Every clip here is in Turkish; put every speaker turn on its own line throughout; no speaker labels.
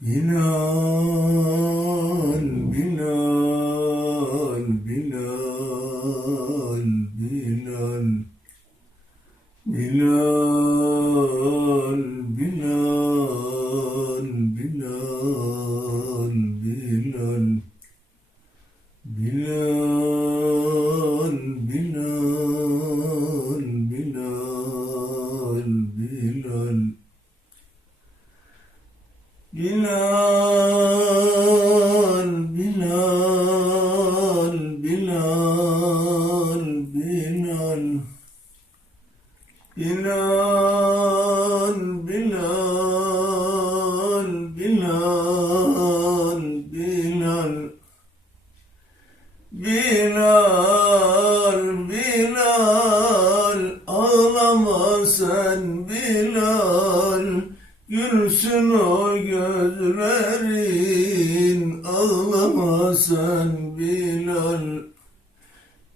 Bilal, Bilal, Bilal, Bilal. Bilal, Bilal, Bilal, Bilal. Bilal, Bilal, Bilal, Bilal, Bilal. Bilal, Bilal, Bilal, Bilal. Bilal, gözlerin, ağlama sen Bilal.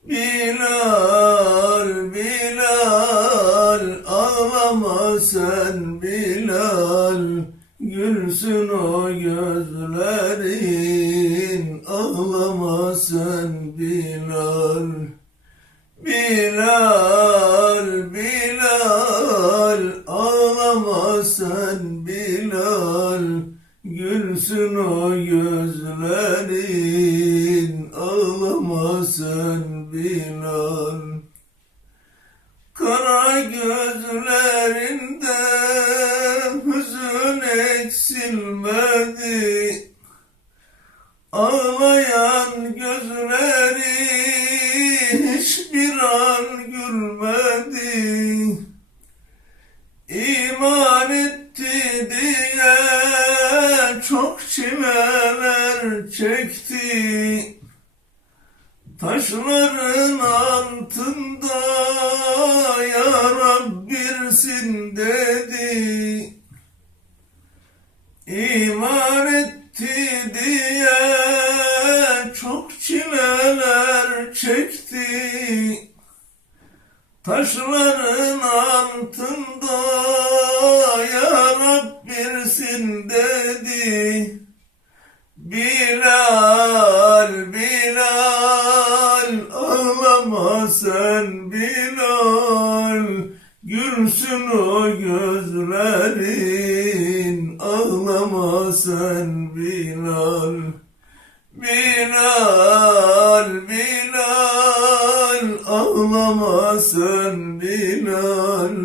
Bilal, Bilal, ağlama sen Bilal. Gülsün o gözlerin, ağlama sen Bilal. Bilal, Bilal, ağlama sen Bilal. Gülsün o gözlerin, ağlama sen Bilal. Kara gözlerinde hüzün eksilmedi. Ağlayan gözleri hiçbir an gülmedi. İman etti diye çok çileler çekti. Taşların altında ya Rabbirsin dedi. İman etti diye çok çileler çekti. Taşların altında sen Bilal. Gülsün o gözlerin, ağlama sen Bilal. Bilal, Bilal, ağlama sen Bilal.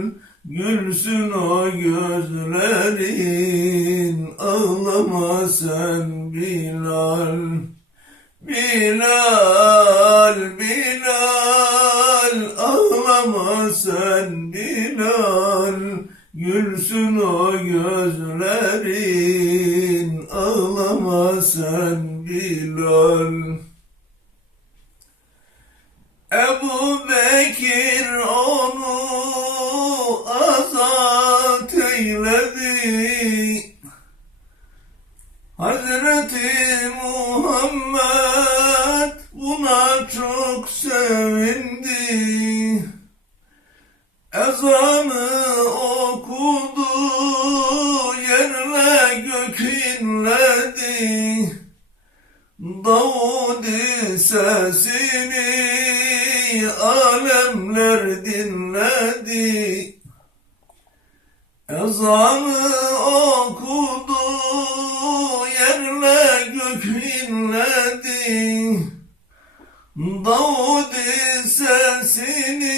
Gülsün o gözlerin, ağlama sen Bilal. Bilal, ağlama sen Bilal. Gülsün o gözlerin, ağlama sen Bilal. Ebu Bekir onu azat eyledi. Hazreti Muhammed buna çok sevindi. Ezanı okudu, yerle gök inledi. Davud sesini alemler dinledi. Ezanı okudu, yerle gök inledi. Davud sesini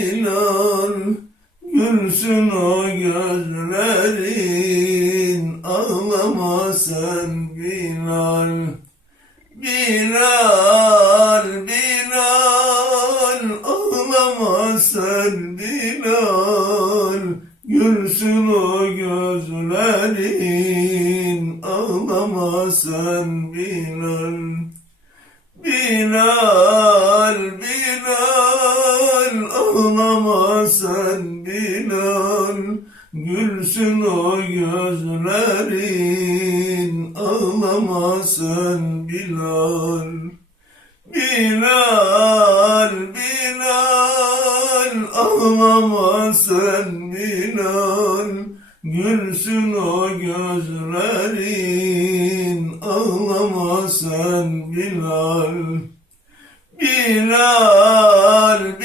sen Bilal. Gülsün o gözlerin, ağlama sen Bilal. Bilal, Bilal, ağlama sen Bilal. Gülsün o gözlerin, ağlama sen Bilal. Bilal, Bilal, ağlama sen Bilal. Gülsün o gözlerin, ağlama sen Bilal Bilal, Bilal, ağlama sen Bilal Gülsün o gözlerin, ağlama sen Bilal Bilal,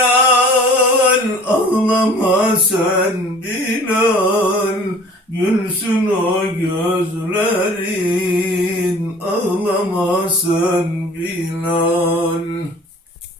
Bilal, ağlama sen Bilal Gülsün o gözlerin, ağlama sen Bilal